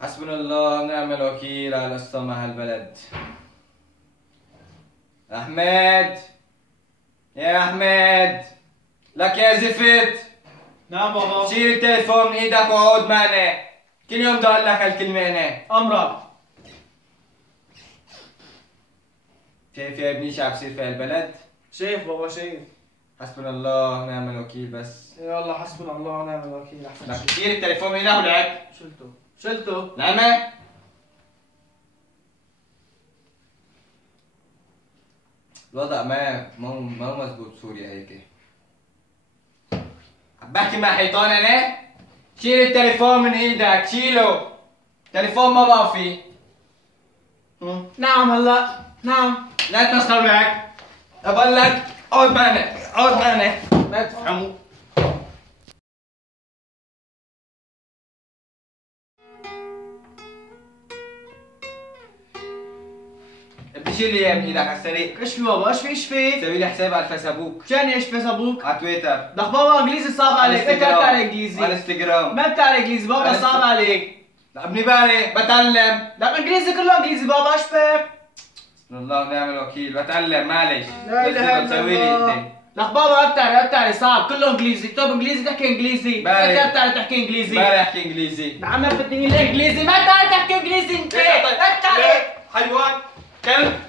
حسبنا الله ونعم الوكيل على السما هالبلد. أحمد، يا أحمد، لك يا زفت. نعم بابا. شيل التليفون من إيدك وعود معنا. كل يوم بدي أقول لك هالكلمة أنا. أمرك. شايف يا ابني شو عم بصير في هالبلد؟ شايف بابا شايف. حسبنا الله ونعم الوكيل بس. يلا حسبنا الله ونعم الوكيل. أحسن لك شيء. شيل التليفون من إيدك ولعب. شلته. نعمة؟ الوضع ما هو مزبوط بسوريا هيك. عم بحكي مع حيطان انا؟ شيل التليفون من ايدك، شيله. تليفون ما بقى فيه. نعم هلا. نعم. لا تمسخر معك. اقول لك اقعد معنا لا تفهموا. بدي شيل لي اياه من ايدك على السريع. ايش في بابا؟ ايش في؟ سوي لي حساب على الفيسبوك. شان ايش فيسبوك؟ على تويتر. لك بابا انجليزي صعب عليك، انت بتعرف انجليزي. على انستغرام. ما بتعرف انجليزي بابا صعب عليك. ابني بالي بتعلم. لك انجليزي كله انجليزي بابا ايش فيك؟ الله ونعم الوكيل بتعلم معلش. لا اله الا تسوي لي الله. انت. لك بابا ما بتعرف صعب كله انجليزي، اكتب انجليزي تحكي انجليزي. بالي. انت بتعرف تحكي انجليزي. ما احكي انجليزي. عم بدي الانجليزي، ما بتعرف تحكي انجليزي انت. ما بتعرف. حيوان كلب.